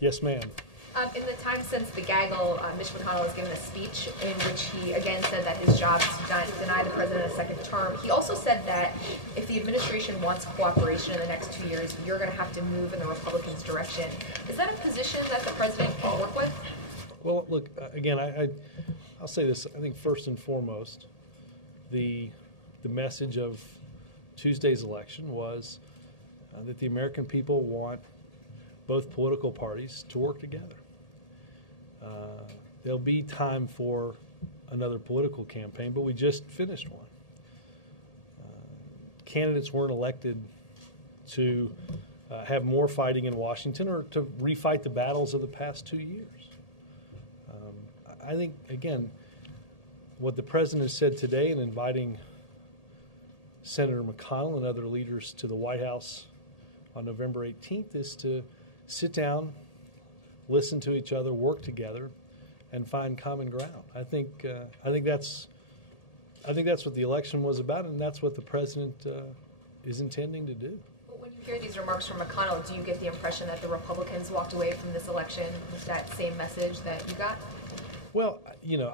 Yes, ma'am. In the time since the gaggle, Mitch McConnell has given a speech in which he again said that his job is to deny the president a second term. He also said that if the administration wants cooperation in the next 2 years, you're going to have to move in the Republicans' direction. Is that a position that the president can work with? Well, look, again, I'll say this. I think first and foremost, the message of Tuesday's election was that the American people want both political parties to work together. There'll be time for another political campaign, but we just finished one. Candidates weren't elected to have more fighting in Washington or to refight the battles of the past 2 years. I think, again, what the president has said today in inviting Senator McConnell and other leaders to the White House on November 18th is to sit down, listen to each other, work together, and find common ground. I think that's what the election was about, and that's what the president is intending to do. But when you hear these remarks from McConnell, do you get the impression that the Republicans walked away from this election with that same message that you got? Well, you know,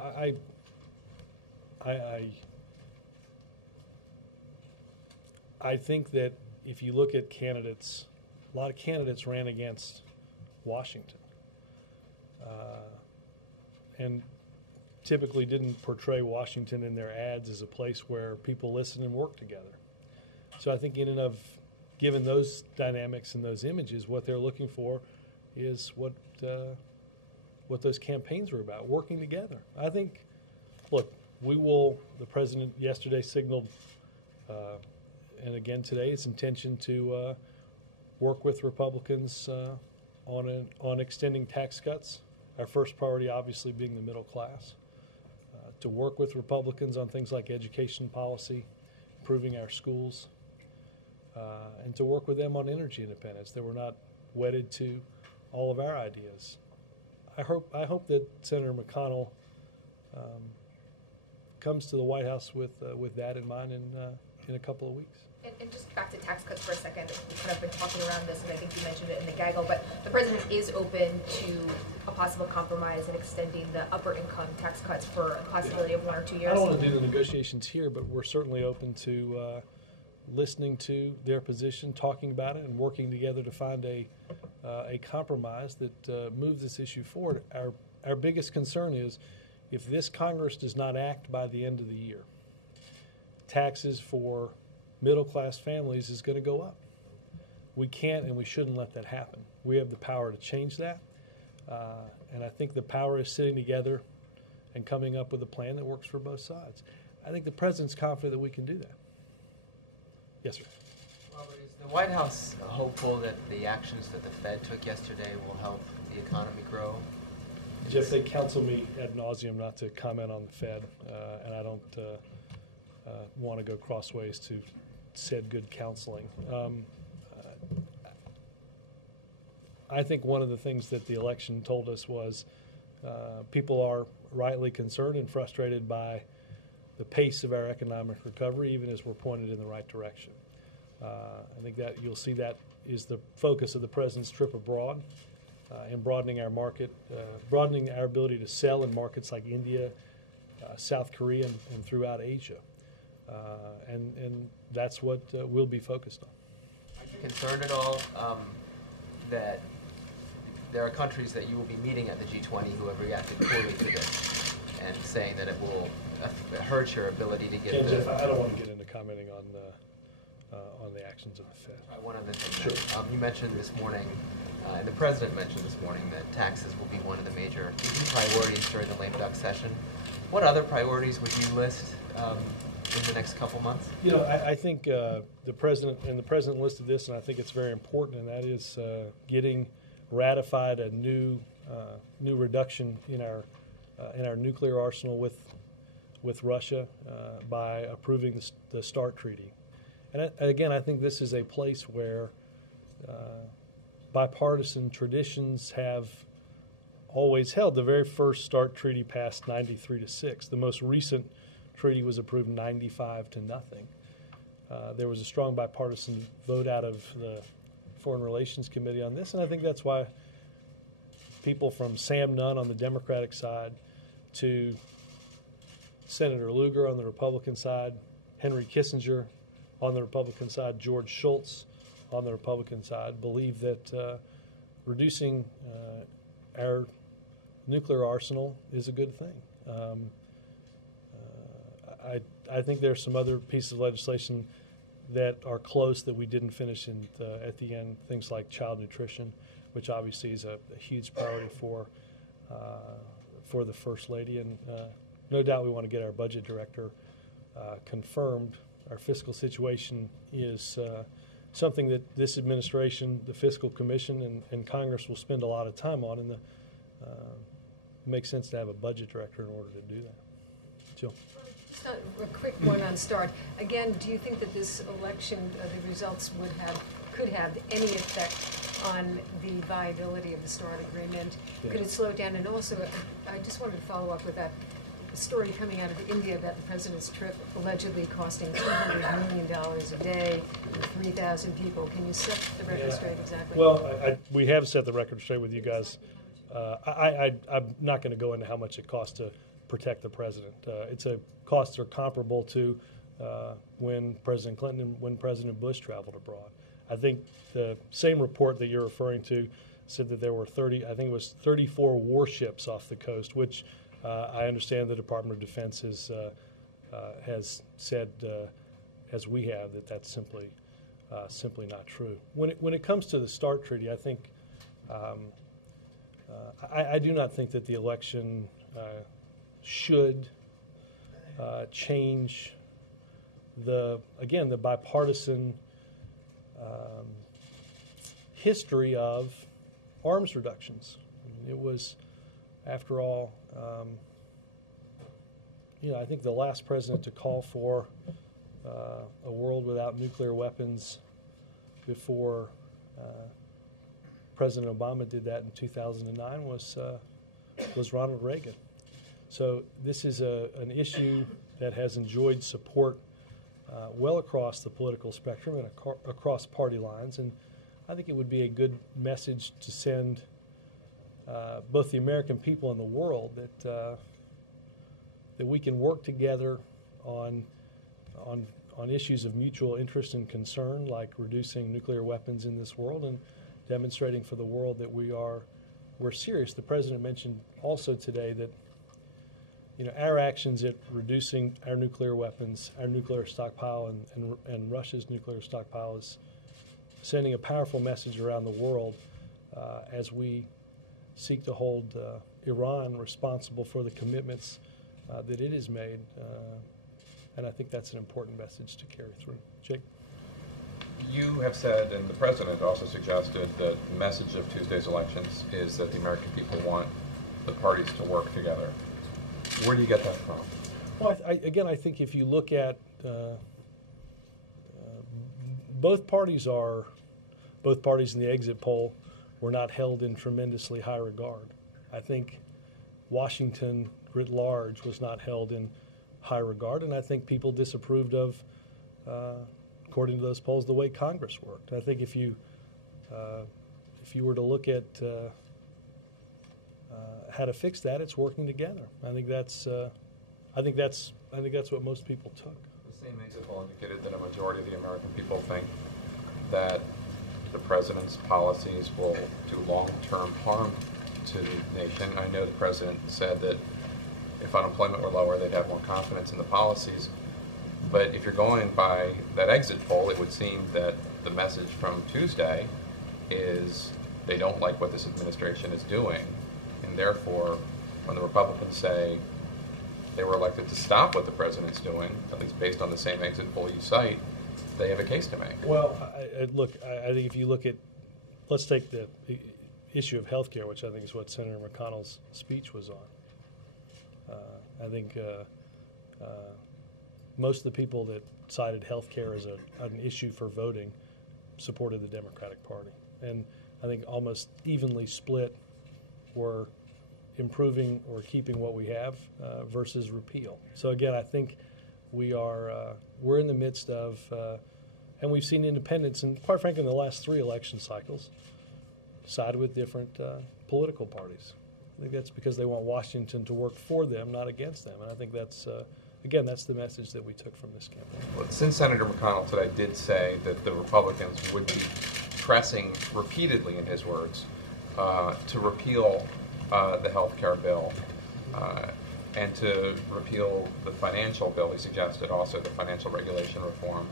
I think that if you look at candidates, a lot of candidates ran against Washington and typically didn't portray Washington in their ads as a place where people listen and work together. So I think in and of, given those dynamics and those images, what they're looking for is what those campaigns were about, working together. I think, look, the president yesterday signaled, and again today, his intention to work with Republicans on extending tax cuts. Our first priority obviously being the middle class. To work with Republicans on things like education policy, improving our schools, and to work with them on energy independence, that we're not wedded to all of our ideas. I hope that Senator McConnell comes to the White House with that in mind in a couple of weeks. And just back to tax cuts for a second. We've kind of been talking around this, and I think you mentioned it in the gaggle, but the president is open to a possible compromise in extending the upper income tax cuts for a possibility of 1 or 2 years. I don't want to do the negotiations here, but we're certainly open to listening to their position, talking about it, and working together to find a compromise that moves this issue forward. Our biggest concern is if this Congress does not act by the end of the year, taxes for middle-class families is going to go up. We can't and we shouldn't let that happen. We have the power to change that, and I think the power is sitting together and coming up with a plan that works for both sides. I think the president's confident that we can do that. Yes, sir. Robert, is the White House hopeful that the actions that the Fed took yesterday will help the economy grow? Jeff, they counsel me ad nauseum not to comment on the Fed, and I don't want to go crossways to said good counseling. I think one of the things that the election told us was people are rightly concerned and frustrated by the pace of our economic recovery, even as we're pointed in the right direction. I think that you'll see that is the focus of the president's trip abroad and broadening our market, broadening our ability to sell in markets like India, South Korea, and throughout Asia. And that's what we'll be focused on. Are you concerned at all that there are countries that you will be meeting at the G20 who have reacted poorly to this and saying that it will hurt your ability to get Jeff, I don't want to get into commenting on the actions of the Fed. One other thing. Sure. You mentioned this morning, and the president mentioned this morning, that taxes will be one of the major priorities during the lame duck session. What other priorities would you list in the next couple months? You know, I think the president listed this, and I think it's very important, and that is getting ratified a new reduction in our nuclear arsenal with Russia by approving the START treaty. And again, I think this is a place where bipartisan traditions have always held. The very first START treaty passed 93-6. The most recent treaty was approved 95-0. There was a strong bipartisan vote out of the Foreign Relations Committee on this, and I think that's why people from Sam Nunn on the Democratic side to Senator Lugar on the Republican side, Henry Kissinger on the Republican side, George Shultz on the Republican side, believe that reducing our nuclear arsenal is a good thing. I think there's some other pieces of legislation that are close that we didn't finish at the end, things like child nutrition, which obviously is a huge priority for the First Lady. And no doubt we want to get our budget director confirmed. Our fiscal situation is something that this administration, the Fiscal Commission, and Congress will spend a lot of time on, and it makes sense to have a budget director in order to do that. Jill. Just a quick one on START. Again, do you think that this election, the results could have any effect on the viability of the START agreement? Yeah. Could it slow it down? And also, I just wanted to follow up with that story coming out of India about the president's trip allegedly costing $200 million a day for 3,000 people. Can you set the record straight exactly? Well, we have set the record straight with you guys. I'm not going to go into how much it costs to protect the president. Costs are comparable to when President Clinton and when President Bush traveled abroad. I think the same report that you're referring to said that there were 34 warships off the coast, which I understand the Department of Defense has said, as we have, that that's simply not true. When it comes to the START treaty, I think I do not think that the election should change the bipartisan history of arms reductions. I mean, it was, after all, I think the last president to call for a world without nuclear weapons before President Obama did that in 2009 was Ronald Reagan. So this is an issue that has enjoyed support well across the political spectrum and across party lines, and I think it would be a good message to send both the American people and the world that we can work together on issues of mutual interest and concern, like reducing nuclear weapons in this world and demonstrating for the world that we're serious. The president mentioned also today that our actions at reducing our nuclear weapons, our nuclear stockpile, and Russia's nuclear stockpile is sending a powerful message around the world as we seek to hold Iran responsible for the commitments that it has made. And I think that's an important message to carry through. Jake? You have said, and the president also suggested, that the message of Tuesday's elections is that the American people want the parties to work together. Where do you get that from? Well, I think if you look at both parties in the exit poll were not held in tremendously high regard. I think Washington writ large was not held in high regard, and I think people disapproved of, according to those polls, the way Congress worked. I think if you were to look at how to fix that, it's working together. I think that's what most people took. The same exit poll indicated that a majority of the American people think that the president's policies will do long-term harm to the nation. I know the president said that if unemployment were lower, they'd have more confidence in the policies. But if you're going by that exit poll, it would seem that the message from Tuesday is they don't like what this administration is doing. And therefore, when the Republicans say they were elected to stop what the president's doing, at least based on the same exit poll you cite, they have a case to make. Well, I think if you look at, let's take the issue of health care, which I think is what Senator McConnell's speech was on. I think most of the people that cited health care as an issue for voting supported the Democratic Party. And I think almost evenly split were improving or keeping what we have versus repeal. So again, I think we're in the midst of, and we've seen independents, and quite frankly, in the last 3 election cycles, side with different political parties. I think that's because they want Washington to work for them, not against them. And I think that's, again, that's the message that we took from this campaign. Well, since Senator McConnell today did say that the Republicans would be pressing repeatedly, in his words, to repeal the health care bill and to repeal the financial bill, he suggested also the financial regulation reform,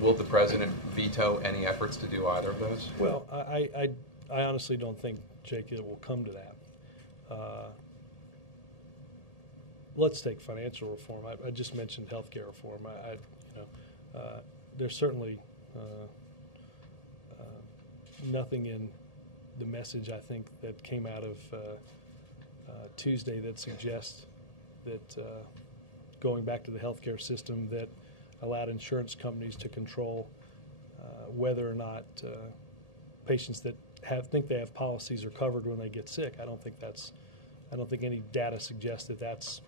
will the president veto any efforts to do either of those? Well, I honestly don't think, Jake, it will come to that. Let's take financial reform. I just mentioned health care reform. There's certainly nothing in the message, I think, that came out of Tuesday that suggests that going back to the healthcare system that allowed insurance companies to control whether or not patients that think they have policies are covered when they get sick. I don't think any data suggests that that's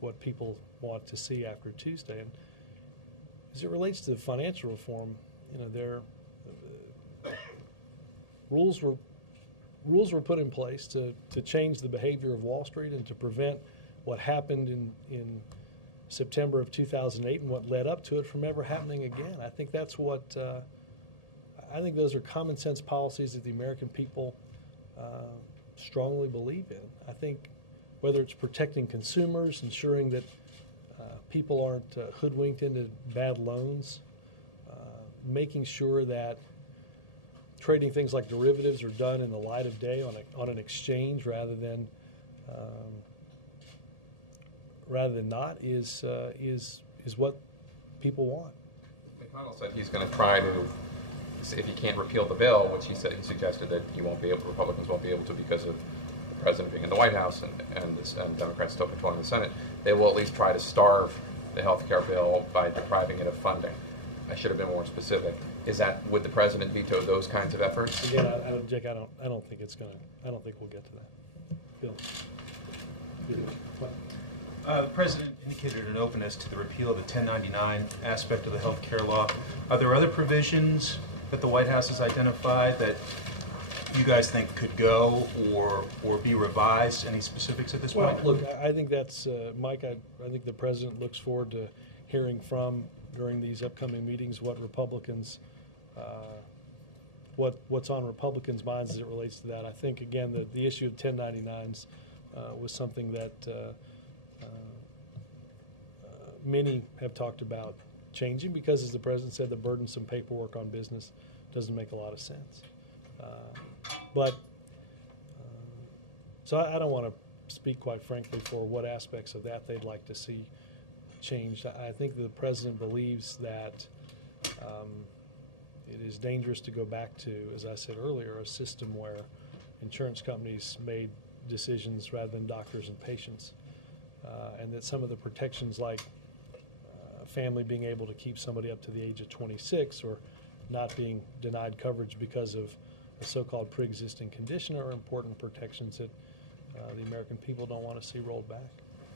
what people want to see after Tuesday. And as it relates to the financial reform, there rules were put in place to change the behavior of Wall Street and to prevent what happened in September of 2008 and what led up to it from ever happening again. I think that's what I think those are common sense policies that the American people strongly believe in. I think whether it's protecting consumers, ensuring that people aren't hoodwinked into bad loans, making sure that trading things like derivatives are done in the light of day on an exchange rather than not is what people want. McConnell said he's going to try to, if he can't repeal the bill, which he suggested that Republicans won't be able to because of the president being in the White House and Democrats still controlling the Senate, they will at least try to starve the health care bill by depriving it of funding. I should have been more specific. Would the president veto those kinds of efforts? Again, Jake, I don't think we'll get to that. Bill. The president indicated an openness to the repeal of the 1099 aspect of the health care law. Are there other provisions that the White House has identified that you guys think could go or be revised? Any specifics at this point? Well, look, I think that's, Mike, I think the president looks forward to hearing from, during these upcoming meetings, what Republicans, what's on Republicans' minds as it relates to that. I think, again, the issue of 1099s was something that many have talked about changing because, as the president said, the burdensome paperwork on business doesn't make a lot of sense. So I don't want to speak, quite frankly, for what aspects of that they'd like to see changed. I think the president believes that it is dangerous to go back to, as I said earlier, a system where insurance companies made decisions rather than doctors and patients, and that some of the protections like family being able to keep somebody up to the age of 26 or not being denied coverage because of a so-called pre-existing condition are important protections that the American people don't want to see rolled back.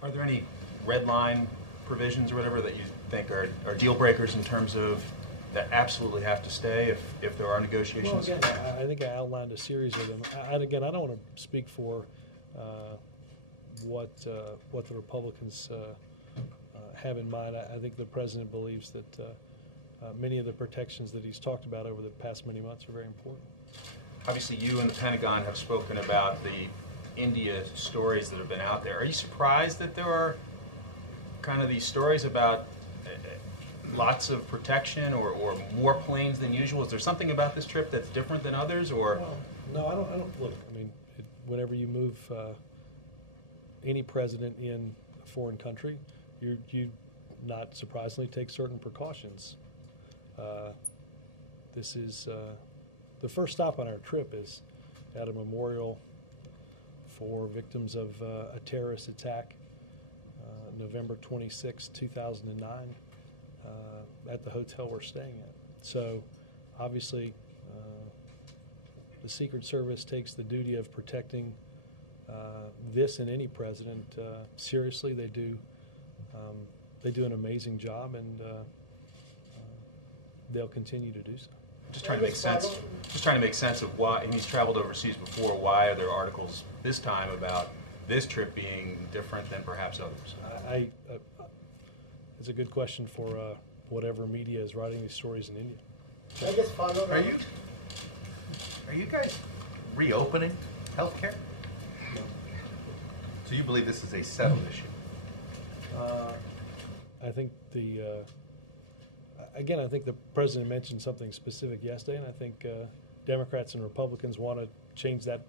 Are there any red line provisions or whatever that you think are deal breakers in terms of that absolutely have to stay if there are negotiations? Well, again, I think I outlined a series of them. Again, I don't want to speak for what the Republicans have in mind. I think the president believes that many of the protections that he's talked about over the past many months are very important. Obviously, you and the Pentagon have spoken about the India stories that have been out there. Are you surprised that there are kind of these stories about lots of protection or more planes than usual? Is there something about this trip that's different than others? Or well, no, I don't. Look, I mean, whenever you move any president in a foreign country, you not surprisingly take certain precautions. This is the first stop on our trip is at a memorial for victims of a terrorist attack, November 26, 2009, at the hotel we're staying at. So, obviously, the Secret Service takes the duty of protecting this and any president seriously. They do an amazing job, and they'll continue to do so. Just trying to make sense. Just trying to make sense of why, and he's traveled overseas before. Why are there articles this time about this trip being different than perhaps others? It's a good question for whatever media is writing these stories in India. I guess follow Are you guys reopening healthcare? No. So you believe this is a settled issue? I think I think the president mentioned something specific yesterday, and I think Democrats and Republicans want to change that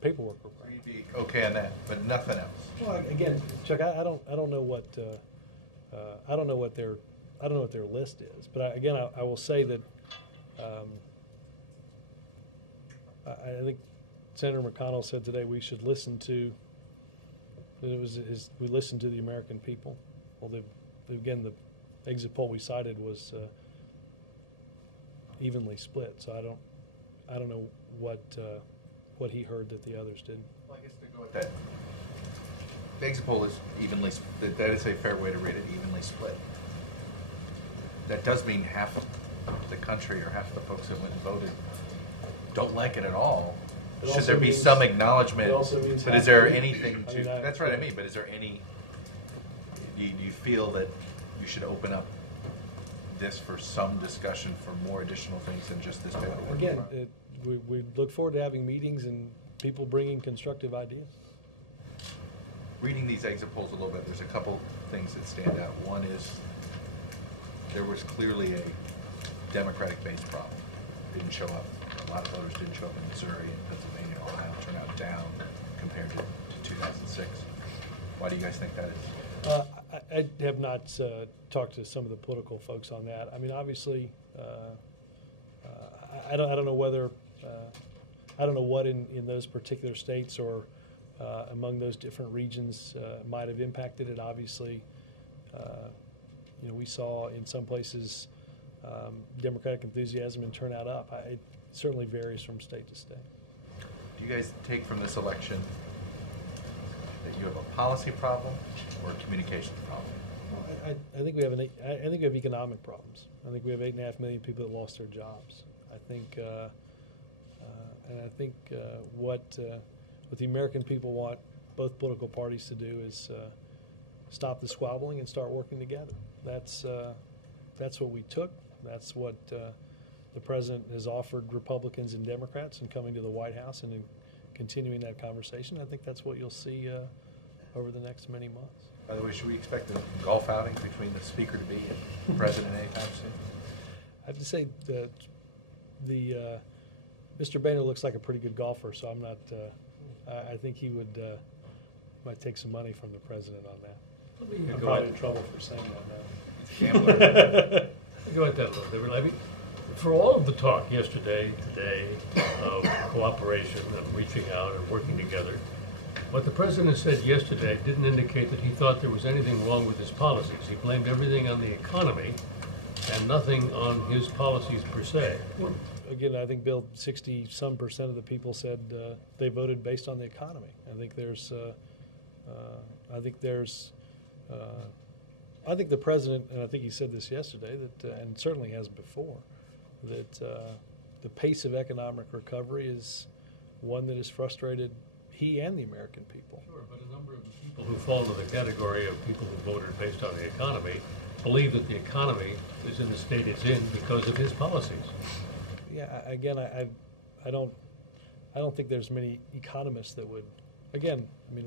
paperwork requirement. You'd be okay on that, but nothing else. Well, again, Chuck, I don't know what their list is, but I will say that I think Senator McConnell said today we should listen to. We listened to the American people. Well, again, the exit poll we cited was evenly split, so I don't know what he heard that the others didn't. Well, I guess to go with that, the exit poll is evenly. That is a fair way to read it. Evenly split. That does mean half of the country or half the folks that went and voted don't like it at all. Should there be some acknowledgement? But is there anything to? That's right. I mean, but is there any? Do you feel that you should open up this for some discussion for more additional things than just this paperwork? Again, we look forward to having meetings and people bringing constructive ideas. Reading these exit polls a little bit, there's a couple things that stand out. One is there was clearly a Democratic-based problem. Didn't show up. A lot of voters didn't show up in Missouri and Pennsylvania and Ohio. Turnout down compared to 2006. Why do you guys think that is? I have not talked to some of the political folks on that. I mean, obviously, I don't know whether I don't know what in those particular states or among those different regions might have impacted it. Obviously, we saw in some places Democratic enthusiasm and turnout up. It certainly varies from state to state. Do you guys take from this election that you have a policy problem or a communications problem? Well, I think we have I think we have economic problems. I think we have 8.5 million people that lost their jobs. I think, what the American people want both political parties to do is stop the squabbling and start working together. That's what we took. That's what the president has offered Republicans and Democrats in coming to the White House and in continuing that conversation. I think that's what you'll see over the next many months. By the way, should we expect a golf outing between the speaker-to-be and the president anytime soon? I have to say that Mr. Boehner looks like a pretty good golfer, so I'm not. I think he might take some money from the president on that. I'm probably in trouble for saying that now. He's a gambler. Go at that though. I mean, for all of the talk yesterday, today, of cooperation and reaching out and working together, what the president said yesterday didn't indicate that he thought there was anything wrong with his policies. He blamed everything on the economy and nothing on his policies per se. Well, again, I think, Bill, 60-some% of the people said they voted based on the economy. I think the president, and I think he said this yesterday, that and certainly has before, that the pace of economic recovery is one that has frustrated he and the American people. Sure, but a number of the people who fall into the category of people who voted based on the economy believe that the economy is in the state it's in because of his policies. Yeah, again, I don't think there's many economists that would. Again, I mean,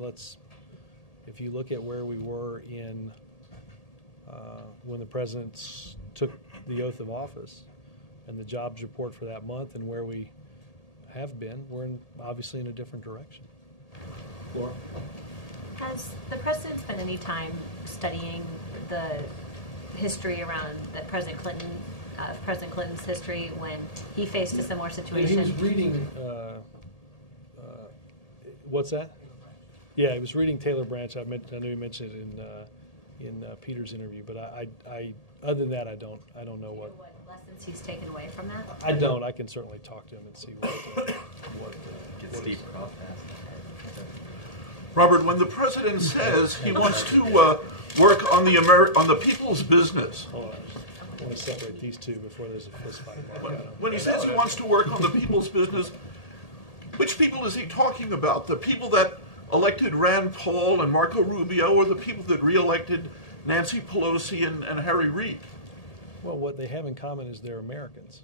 if you look at where we were in when the president took the oath of office and the jobs report for that month and where we have been, we're obviously in a different direction. Laura? Has the president spent any time studying the history around President Clinton's history when he faced a similar situation? He was reading. What's that? Yeah, he was reading Taylor Branch. I know you mentioned it in Peter's interview, but I other than that, I don't know what lessons he's taken away from that. I don't. I can certainly talk to him and see what Get deeper. Robert, when the president says he wants to work on the people's business, want to separate these two before there's a fist fight. When he says he wants to work on the people's business, which people is he talking about? The people that elected Rand Paul and Marco Rubio, or the people that re-elected Nancy Pelosi and Harry Reid? Well, what they have in common is they're Americans.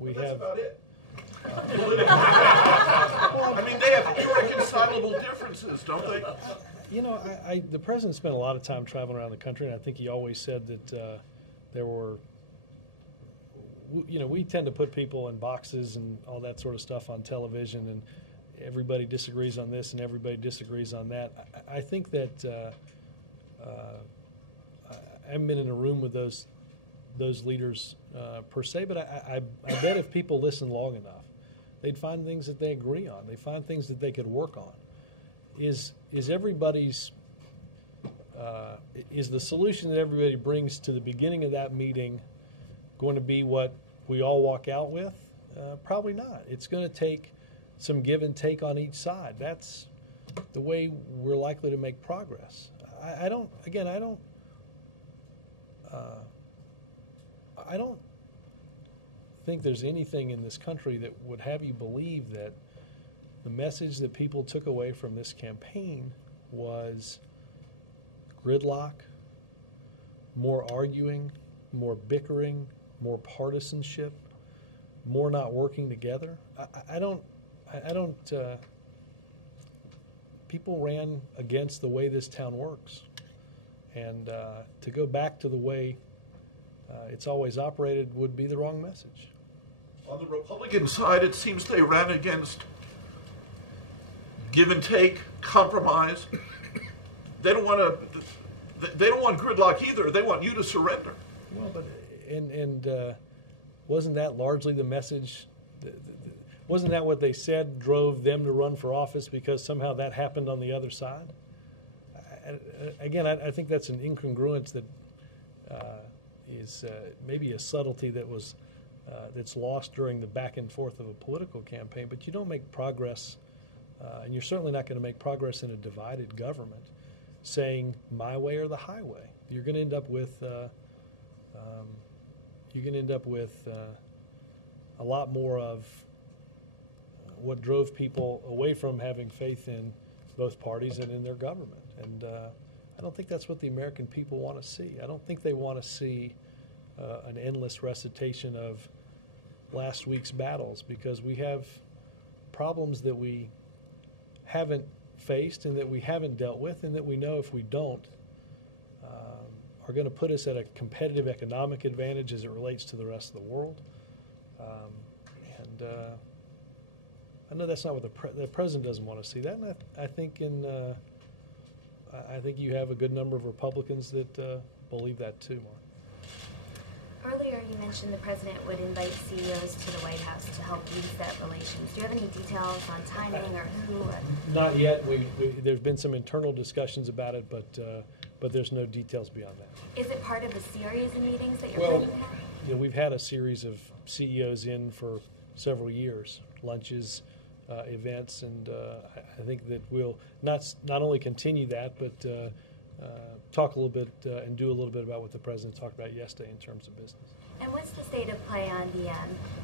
That's about it. I mean, they have irreconcilable differences, don't they? You know, the president spent a lot of time traveling around the country, and I think he always said that there were, you know, we tend to put people in boxes and all that sort of stuff on television, and everybody disagrees on this and everybody disagrees on that. I think that I haven't been in a room with those leaders per se, but I bet if people listen long enough, they'd find things that they agree on. They find things that they could work on. Is everybody's is the solution that everybody brings to the beginning of that meeting going to be what we all walk out with? Probably not. It's going to take some give and take on each side. That's the way we're likely to make progress. I don't think there's anything in this country that would have you believe that the message that people took away from this campaign was gridlock, more arguing, more bickering, more partisanship, more not working together. I don't. People ran against the way this town works, and to go back to the way it's always operated would be the wrong message. On the Republican side, it seems they ran against give and take, compromise. They don't want to. They don't want gridlock either. They want you to surrender. Well, but wasn't that largely the message? Wasn't that what they said drove them to run for office because somehow that happened on the other side? I think that's an incongruence that is maybe a subtlety that was that's lost during the back and forth of a political campaign. But you don't make progress, and you're certainly not going to make progress in a divided government saying my way or the highway. You're going to end up with a lot more of what drove people away from having faith in both parties and in their government. And I don't think that's what the American people want to see. I don't think they want to see an endless recitation of last week's battles, because we have problems that we haven't faced and that we haven't dealt with, and that we know if we don't are going to put us at a competitive economic advantage as it relates to the rest of the world. I know that's not what the president doesn't want to see that, and I think I think you have a good number of Republicans that believe that too, Mark. Earlier, you mentioned the president would invite CEOs to the White House to help reset relations. Do you have any details on timing or who? Not yet. There's been some internal discussions about it, but there's no details beyond that. Is it part of the series of meetings that you're planning to have? You know, we've had a series of CEOs in for several years, lunches, events, and I think that we'll not only continue that, but talk a little bit and do a little bit about what the president talked about yesterday in terms of business. And what's the state of play on the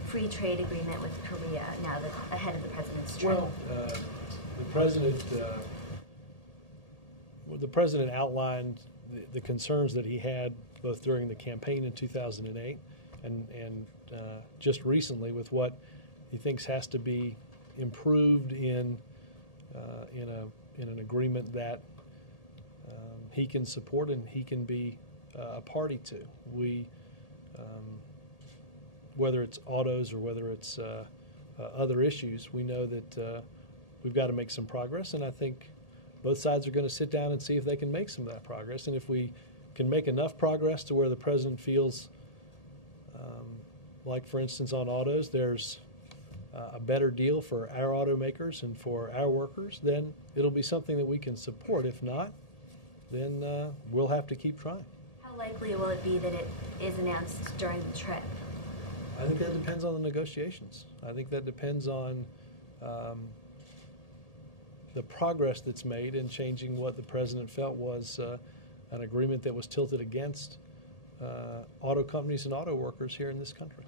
free trade agreement with Korea now that ahead of the president's trip? Well, the president outlined the concerns that he had both during the campaign in 2008 and just recently with what he thinks has to be improved in an agreement that he can support and he can be a party to. We, whether it's autos or whether it's other issues, we know that we've got to make some progress, and I think both sides are going to sit down and see if they can make some of that progress. And if we can make enough progress to where the president feels, like for instance on autos, there's a better deal for our automakers and for our workers, then it'll be something that we can support. If not, then we'll have to keep trying. How likely will it be that it is announced during the trip? I think that depends on the negotiations. I think that depends on the progress that's made in changing what the president felt was an agreement that was tilted against auto companies and auto workers here in this country.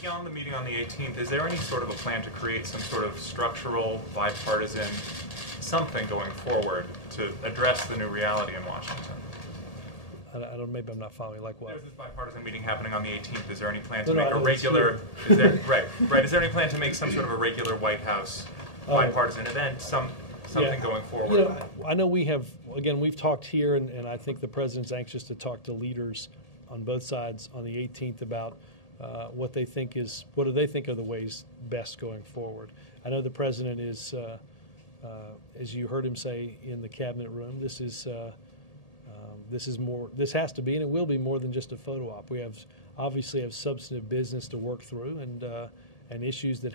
Beyond the meeting on the 18th, is there any sort of a plan to create some sort of structural, bipartisan something going forward to address the new reality in Washington? I don't. Maybe I'm not following. Like what? There's this bipartisan meeting happening on the 18th. Is there any plan to No, make I a mean, regular? Is there right? Is there any plan to make some sort of a regular White House bipartisan event? Something going forward? You know, I know we have. Again, we've talked here, and I think the president's anxious to talk to leaders on both sides on the 18th about what they think is. What do they think are the ways best going forward? I know the president is, as you heard him say in the cabinet room, this is more. This has to be, and it will be more than just a photo op. We obviously have substantive business to work through, and issues that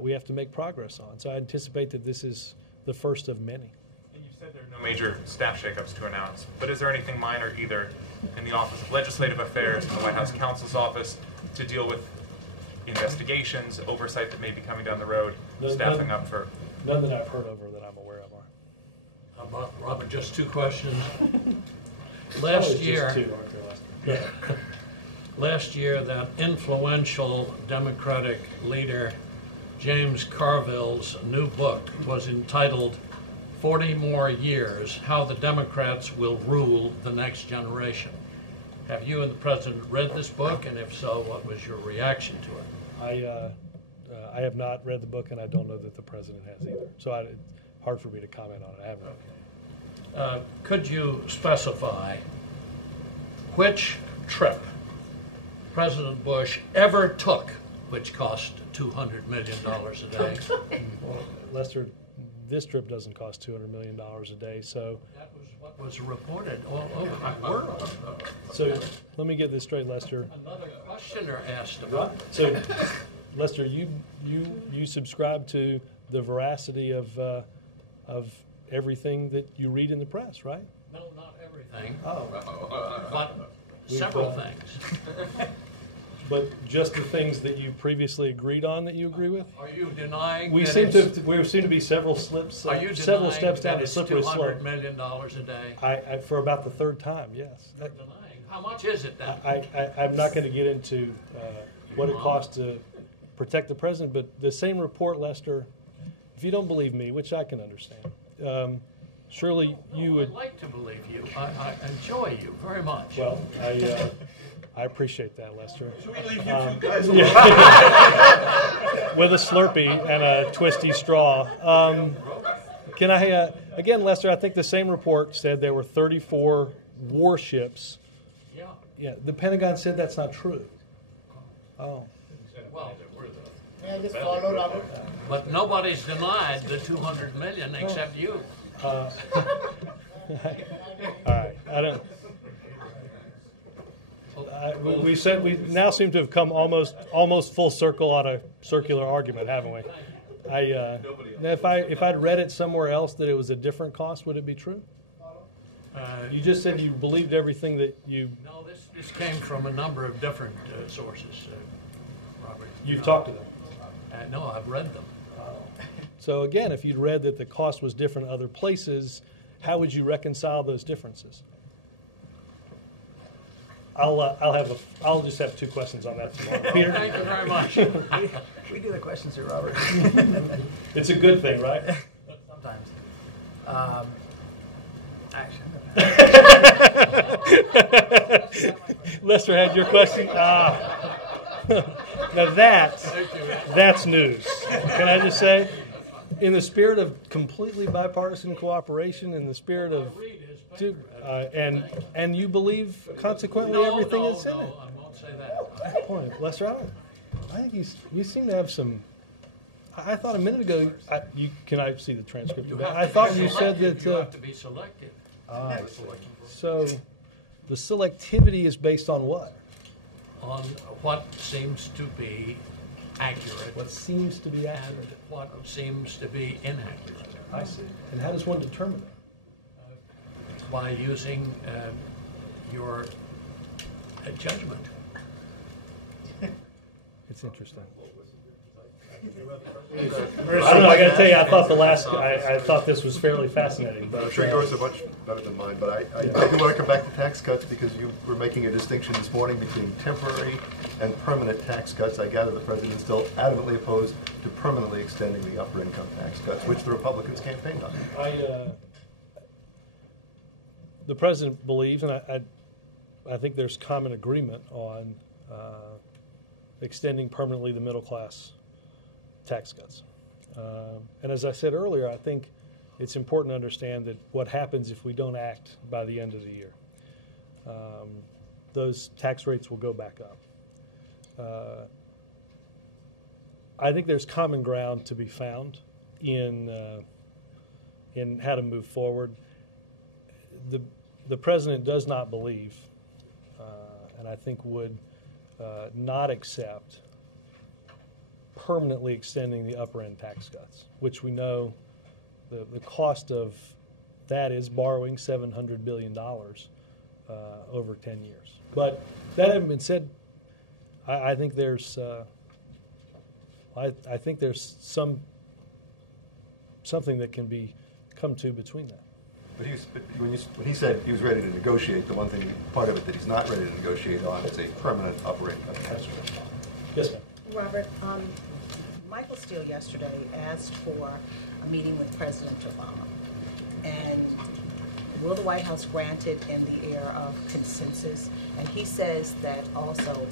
we have to make progress on. So I anticipate that this is the first of many. And you said there are no major staff shakeups to announce, but is there anything minor either in the Office of Legislative Affairs, in the White House counsel's office, to deal with investigations, oversight that may be coming down the road, staffing up for? None that I've heard of or that I'm aware of are. How about, Robert, just two questions. Last year, just two, aren't there, Lester? last year, that influential Democratic leader, James Carville's new book was entitled 40 More Years, How the Democrats Will Rule the Next Generation. Have you and the president read this book, and if so, what was your reaction to it? I have not read the book, and I don't know that the president has either. So it's hard for me to comment on it. I haven't. Okay. Could you specify which trip President Bush ever took which cost $200 million a day? Well, Lester, this trip doesn't cost $200 million a day, so. That was what was reported all over the world. So let me get this straight, Lester. Another questioner asked about it. So, Lester, you subscribe to the veracity of everything that you read in the press, right? No, not everything. Oh. But several things. But just the things that you previously agreed on that you agree with? Are you denying We that seem it's- to be several slips, Are you several denying steps down that the it's slippery slope. $200 million a day? I for about the third time, yes. You're denying. How much is it then? I'm not going to get into what it costs to protect the president, but the same report, Lester, if you don't believe me, which I can understand, surely you would. I'd like to believe you. I enjoy you very much. Well, I appreciate that, Lester. Should we leave you two guys alone? With a Slurpee and a twisty straw. Can I, again, Lester, I think the same report said there were 34 warships. Yeah. Yeah, the Pentagon said that's not true. Oh. Well, May I just follow Robert? but nobody's denied the $200 million except you. All right, I don't. We now seem to have come almost full circle on a circular argument, haven't we? If I'd read it somewhere else that it was a different cost, would it be true? You just said you believed everything that you. No, this came from a number of different sources, Robert. You've talked to them. No, I've read them. So again, if you'd read that the cost was different other places, how would you reconcile those differences? I'll just have two questions on that tomorrow. Peter? Thank you very much. We do the questions here, Robert. It's a good thing, right? Sometimes. Lester had your question. Now that's news. Can I just say, in the spirit of completely bipartisan cooperation, in the spirit of, and you believe consequently everything that's in it. No, I won't say that. Point, Lester. I think you seem to have some. I thought a minute ago. Can I see the transcript? I thought you said that. You have to be selective. So, the selectivity is based on what? On what seems to be accurate. What seems to be accurate. And what seems to be inaccurate. I see. And how does one determine that? By using your judgment. It's interesting. I don't know. I got to tell you, I thought this was fairly fascinating. But I'm sure yours are much better than mine. But I do want to come back to tax cuts because you were making a distinction this morning between temporary and permanent tax cuts. I gather the president is still adamantly opposed to permanently extending the upper income tax cuts, which the Republicans campaigned on. The president believes, and I think there's common agreement on extending permanently the middle class tax cuts. And as I said earlier, I think it's important to understand that what happens if we don't act by the end of the year. Those tax rates will go back up. I think there's common ground to be found in how to move forward. The president does not believe, and I think would not accept permanently extending the upper end tax cuts, which we know the cost of that is borrowing $700 billion over 10 years. But that having been said, I think there's I think there's something that can be come to between that. But when he said he was ready to negotiate, the one thing, part of it that he's not ready to negotiate on is a permanent upper income tax rate. Yes, ma'am. Robert, Michael Steele yesterday asked for a meeting with President Obama. And will the White House grant it in the era of consensus? And he says that also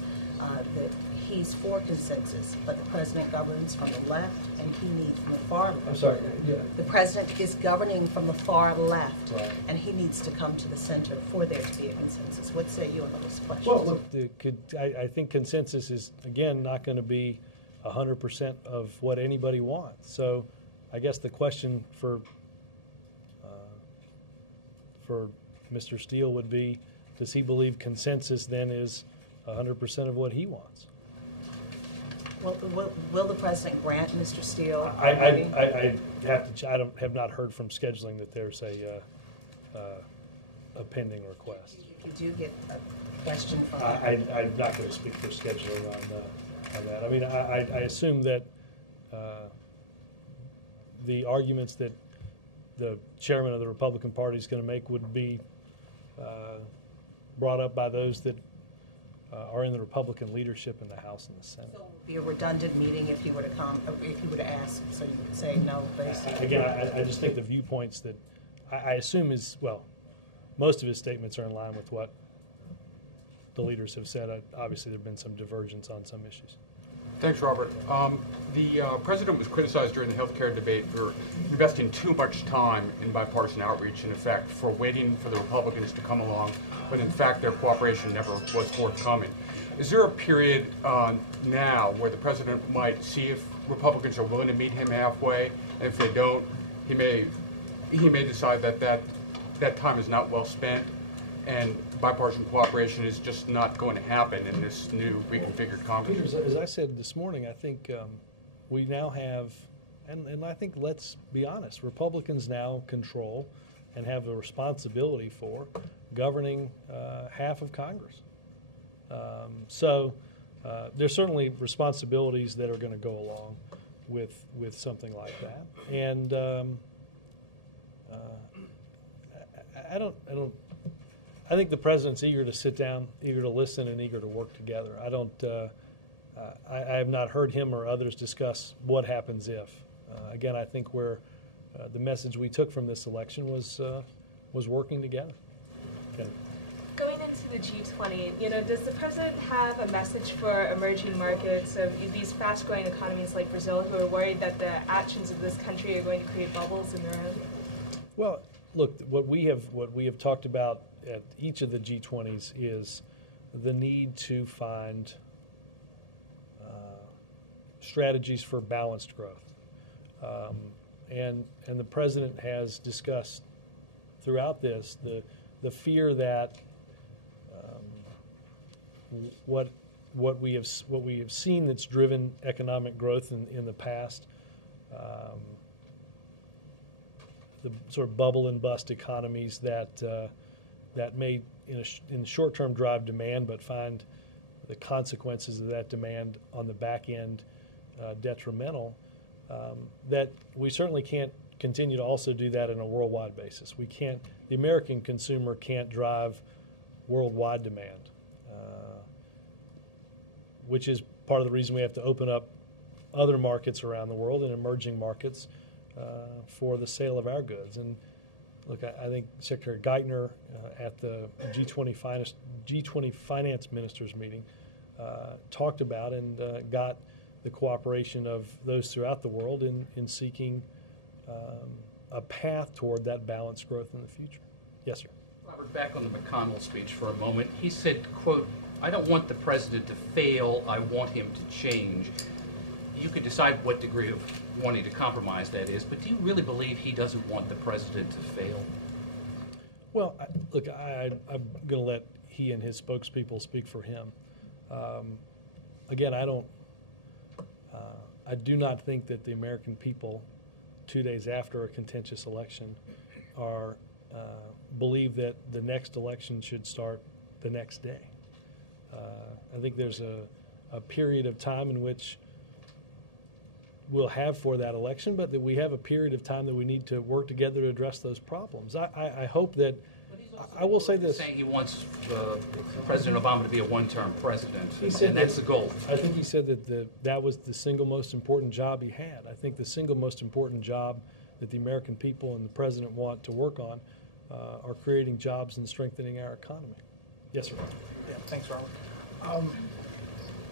that he's for consensus, but the president governs from the left and he needs from the far left. I'm sorry, yeah. The president is governing from the far left, right, and he needs to come to the center for there to be a consensus. What say you on those questions? Well, look, I think consensus is, again, not going to be 100% of what anybody wants. So I guess the question for Mr. Steele would be, does he believe consensus then is 100% of what he wants? Well, will the president grant Mr. Steele? I have not heard from scheduling that there's a pending request. If you do get a question from I'm not going to speak for scheduling on that. I mean, I assume that the arguments that the chairman of the Republican Party is going to make would be brought up by those that are in the Republican leadership in the House and the Senate. So it would be a redundant meeting if you were to come, if you were to ask, so you would say no, basically. Again, I just think the viewpoints that I assume is, well, most of his statements are in line with what the leaders have said. Obviously, there have been some divergence on some issues. Thanks, Robert. The president was criticized during the health care debate for investing too much time in bipartisan outreach, in effect, for waiting for the Republicans to come along, when in fact their cooperation never was forthcoming. Is there a period now where the president might see if Republicans are willing to meet him halfway, and if they don't, he may decide that time is not well spent, and bipartisan cooperation is just not going to happen in this new reconfigured Congress? Peter, as I said this morning, I think we now have, and I think, let's be honest, Republicans now control and have the responsibility for governing half of Congress. So there's certainly responsibilities that are going to go along with something like that, and I think the president's eager to sit down, eager to listen, and eager to work together. I have not heard him or others discuss what happens if. Again, I think where the message we took from this election was working together. Okay. Going into the G20, does the president have a message for emerging markets of these fast-growing economies like Brazil, who are worried that the actions of this country are going to create bubbles in their own? Well, look, what we have talked about at each of the G20s is the need to find strategies for balanced growth, and the president has discussed throughout this the fear that what we have seen that's driven economic growth in the past, the sort of bubble and bust economies that may in the short term drive demand, but find the consequences of that demand on the back end detrimental, that we certainly can't continue to also do that on a worldwide basis. We can't. The American consumer can't drive worldwide demand, which is part of the reason we have to open up other markets around the world and emerging markets for the sale of our goods. And look, I think Secretary Geithner at the G20 finance ministers meeting talked about and got the cooperation of those throughout the world in seeking a path toward that balanced growth in the future. Yes, sir. Robert, back on the McConnell speech for a moment. He said, quote, "I don't want the president to fail. I want him to change." You could decide what degree of wanting to compromise that is, but do you really believe he doesn't want the president to fail? Well, look, I'm going to let he and his spokespeople speak for him. Again, I do not think that the American people, 2 days after a contentious election, believe that the next election should start the next day. I think there's a period of time in which we'll have for that election, but that we have a period of time that we need to work together to address those problems. I hope that, I will say this. Saying he wants President Obama to be a one-term president, and that's the goal. I think he said that that was the single most important job he had. I think the single most important job that the American people and the president want to work on are creating jobs and strengthening our economy. Yes, sir. Yeah, thanks, Robert.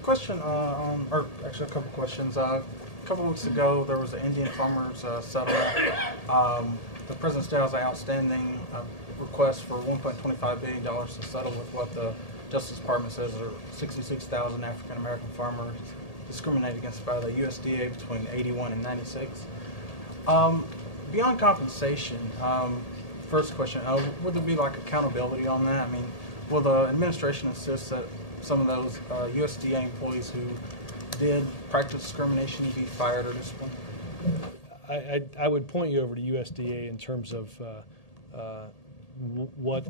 Question, or actually a couple questions. A couple weeks ago, there was an Indian farmers settlement. The president still has an outstanding request for $1.25 billion to settle with what the Justice Department says are 66,000 African American farmers discriminated against by the USDA between 81 and 96. Beyond compensation, first question, would there be like accountability on that? I mean, will the administration insist that some of those USDA employees who did practice discrimination be fired or disciplined? I would point you over to USDA in terms of what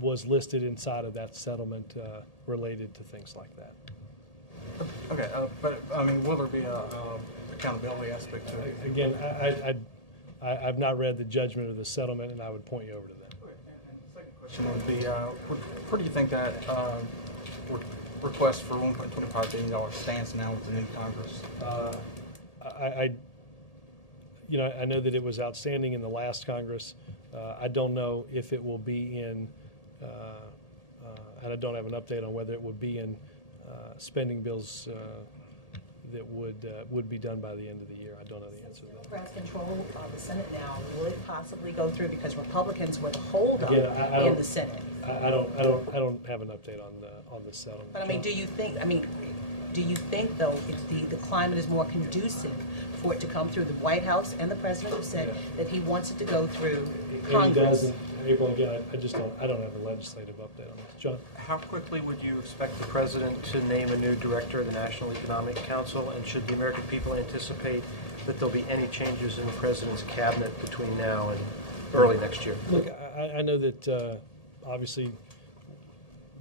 was listed inside of that settlement related to things like that. Okay, but I mean, will there be a accountability aspect to it? Again, I've not read the judgment of the settlement, and I would point you over to that. Okay, and the second question would be, where do you think that request for $1.25 billion stands now with the new Congress? I know that it was outstanding in the last Congress. I don't know if it will be in, and I don't have an update on whether it would be in spending bills that would be done by the end of the year. I don't know the answer to that. Democrats control the Senate now. Will it possibly go through because Republicans were the holdup in the Senate? I don't have an update on the settlement. But I mean, do you think though if the climate is more conducive for it to come through the White House, and the president have said that he wants it to go through Congress? He does. April, again, I don't have a legislative update on this. John? How quickly would you expect the president to name a new director of the National Economic Council, and should the American people anticipate that there'll be any changes in the president's cabinet between now and early next year? Look, I know that obviously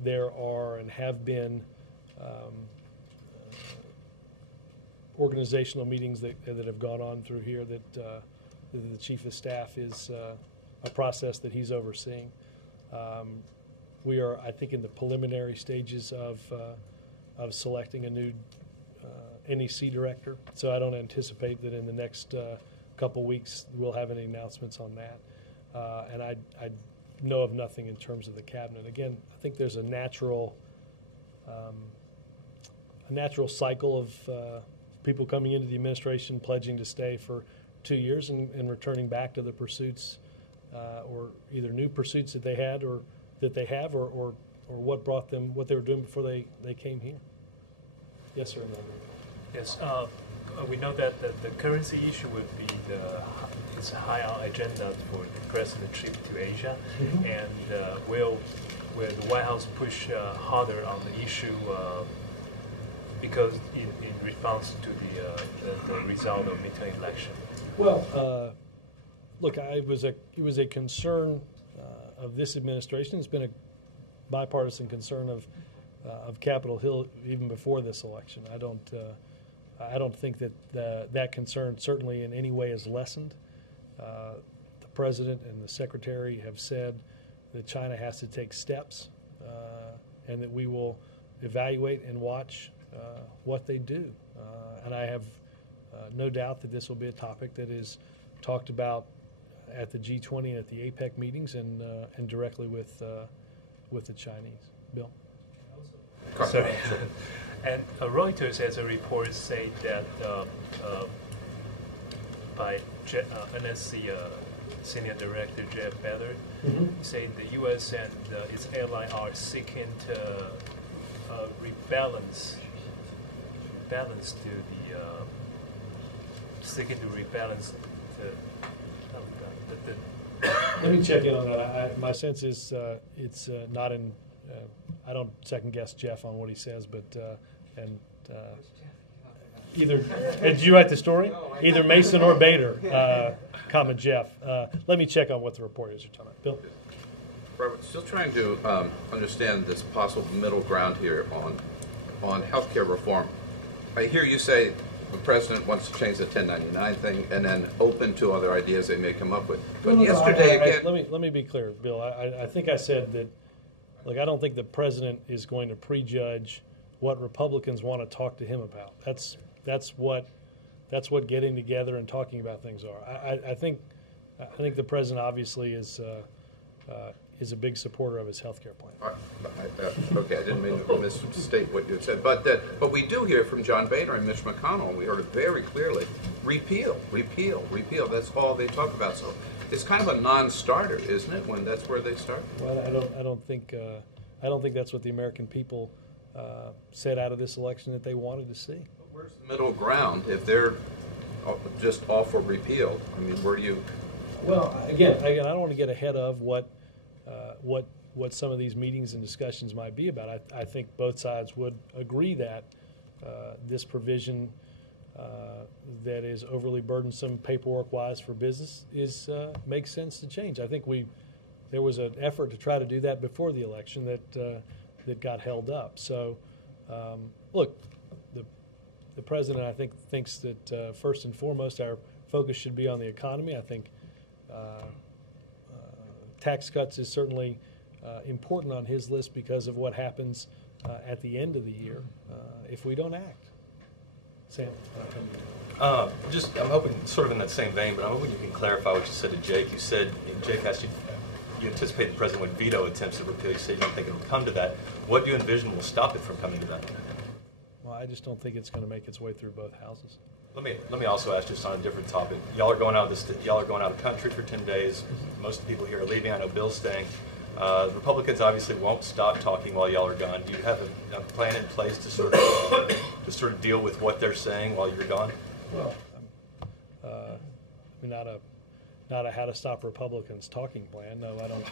there are and have been organizational meetings that have gone on through here that the chief of staff is a process that he's overseeing. We are, I think, in the preliminary stages of selecting a new NEC director. So I don't anticipate that in the next couple weeks we'll have any announcements on that. And I know of nothing in terms of the cabinet. Again, I think there's a natural cycle of people coming into the administration pledging to stay for 2 years and returning back to the pursuits or either new pursuits that they had or that they have or what brought them, what they were doing before they came here. Yes, sir. Yes, we know that the currency issue would be is high on agenda for the president's trip to Asia, and will the White House push harder on the issue because in response to the result of midterm election? Well, look, it was a concern of this administration. It's been a bipartisan concern of Capitol Hill even before this election. I don't think that that concern certainly in any way is lessened. The President and the Secretary have said that China has to take steps and that we will evaluate and watch what they do. And I have no doubt that this will be a topic that is talked about at the G20 and at the APEC meetings and directly with the Chinese. Bill? Sorry. And Reuters has a report saying that by NSC Senior Director Jeff Beller, saying the U.S. and its allies are seeking to rebalance Let me check in on that. My sense is it's not in. I don't second guess Jeff on what he says, but either did you write the story? Either Mason or Bader, comma Jeff. Let me check on what the report is you're talking about. Bill. Robert, still trying to understand this possible middle ground here on healthcare reform. I hear you say the president wants to change the 1099 thing and then open to other ideas they may come up with. But yesterday again, let me be clear, Bill. I think I said that. Look, I don't think the president is going to prejudge what Republicans want to talk to him about. That's what getting together and talking about things are. I think the president obviously is a big supporter of his health care plan. Okay, I didn't mean to misstate what you had said, but we do hear from John Boehner and Mitch McConnell, and we heard it very clearly: repeal, repeal, repeal. That's all they talk about. So it's kind of a non-starter, isn't it? When that's where they start. Well, I don't think that's what the American people said out of this election that they wanted to see. But where's the middle ground if they're just all for repeal? I mean, where do you? Well, again, I don't want to get ahead of what some of these meetings and discussions might be about. I think both sides would agree that this provision that is overly burdensome paperwork-wise for business makes sense to change. I think there was an effort to try to do that before the election that got held up. So, look, the president, I think, thinks that first and foremost our focus should be on the economy. I think tax cuts is certainly important on his list because of what happens at the end of the year if we don't act. Sam? I'm hoping, sort of in that same vein, but I'm hoping you can clarify what you said to Jake. You said, Jake asked you anticipate the president would veto attempts at repeal. You said you don't think it will come to that. What do you envision will stop it from coming to that? Well, I just don't think it's going to make its way through both houses. Let me also ask just on a different topic. Y'all are going out of the country for 10 days. Most of the people here are leaving. I know Bill's staying. The Republicans obviously won't stop talking while y'all are gone. Do you have a plan in place to sort of deal with what they're saying while you're gone? Well, not a how to stop Republicans talking plan. No, I don't.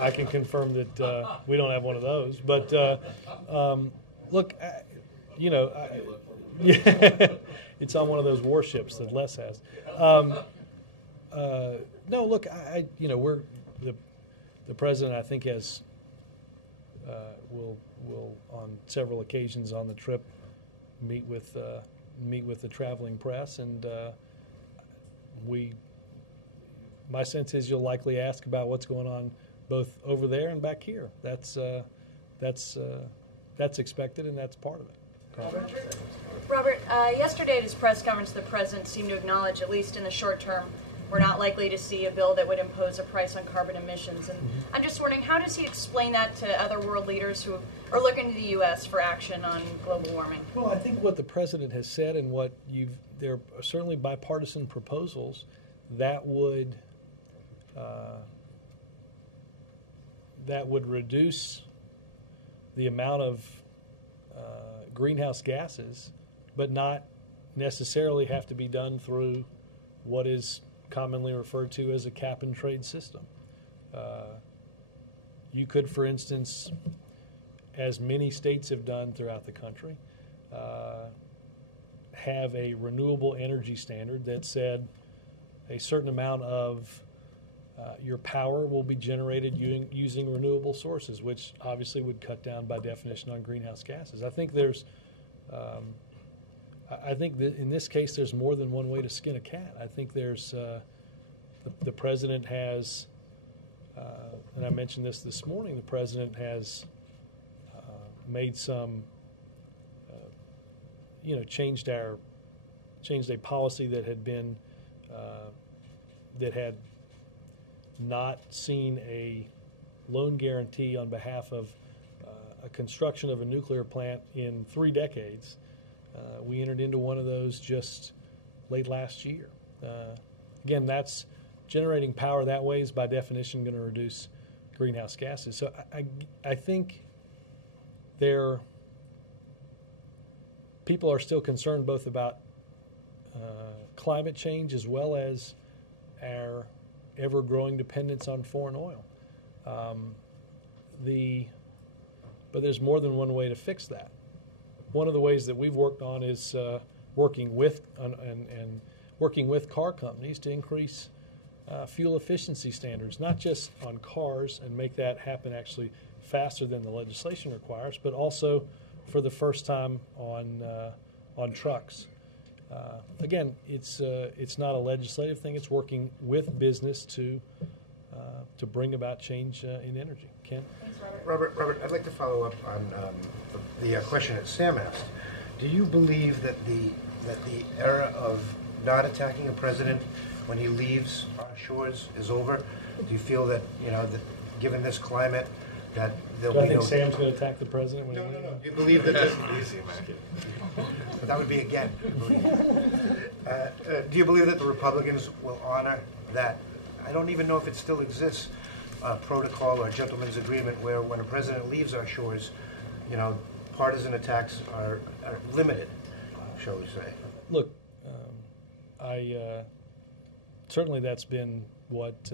I can confirm that we don't have one of those. But look, it's on one of those warships that Les has. No, look, we're the president. I think has will on several occasions on the trip meet with the traveling press, and my sense is you'll likely ask about what's going on both over there and back here. That's expected, and that's part of it. Robert, yesterday at his press conference, the president seemed to acknowledge, at least in the short term, we're not likely to see a bill that would impose a price on carbon emissions. And I'm just wondering, how does he explain that to other world leaders who are looking to the U.S. for action on global warming? Well, I think what the president has said and there are certainly bipartisan proposals that would reduce the amount of greenhouse gases, but not necessarily have to be done through what is commonly referred to as a cap-and-trade system. You could, for instance, as many states have done throughout the country, have a renewable energy standard that said a certain amount of your power will be generated using renewable sources, which obviously would cut down by definition on greenhouse gases. I think there's I think that in this case, there's more than one way to skin a cat. I think there's the president has, and I mentioned this morning. The president has made some, changed a policy that had been that had not seen a loan guarantee on behalf of a construction of a nuclear plant in 3 decades. We entered into one of those just late last year. Again, that's generating power that way is by definition going to reduce greenhouse gases. So I think people are still concerned both about climate change as well as our ever-growing dependence on foreign oil. But there's more than one way to fix that. One of the ways that we've worked on is working with car companies to increase fuel efficiency standards, not just on cars and make that happen actually faster than the legislation requires, but also for the first time on trucks. Again, it's not a legislative thing. It's working with business to bring about change in energy. Ken? Thanks, Robert, I'd like to follow up on the question that Sam asked. Do you believe that the era of not attacking a president when he leaves our shores is over? Do you feel that, that given this climate, that there'll be no... Sam's going to attack the president? No. Do you believe that... But that would be again. Do you believe that the Republicans will honor that? I don't even know if it still exists, protocol or gentleman's agreement where when a president leaves our shores, partisan attacks are limited, shall we say. Look, certainly that's been what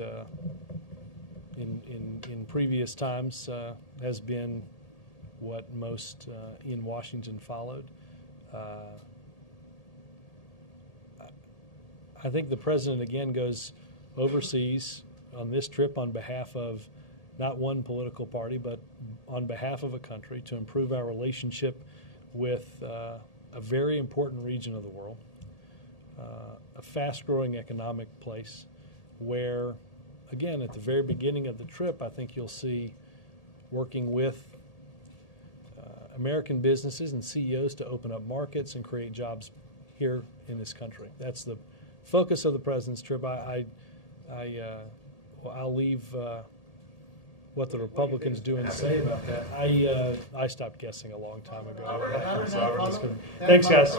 in previous times has been what most in Washington followed. I think the president again goes overseas on this trip on behalf of not one political party, but on behalf of a country to improve our relationship with a very important region of the world, a fast-growing economic place where, again, at the very beginning of the trip, I think you'll see working with American businesses and CEOs to open up markets and create jobs here in this country. That's the focus of the president's trip. I'll leave what the Republicans do and say about that. I stopped guessing a long time ago. Thanks, guys.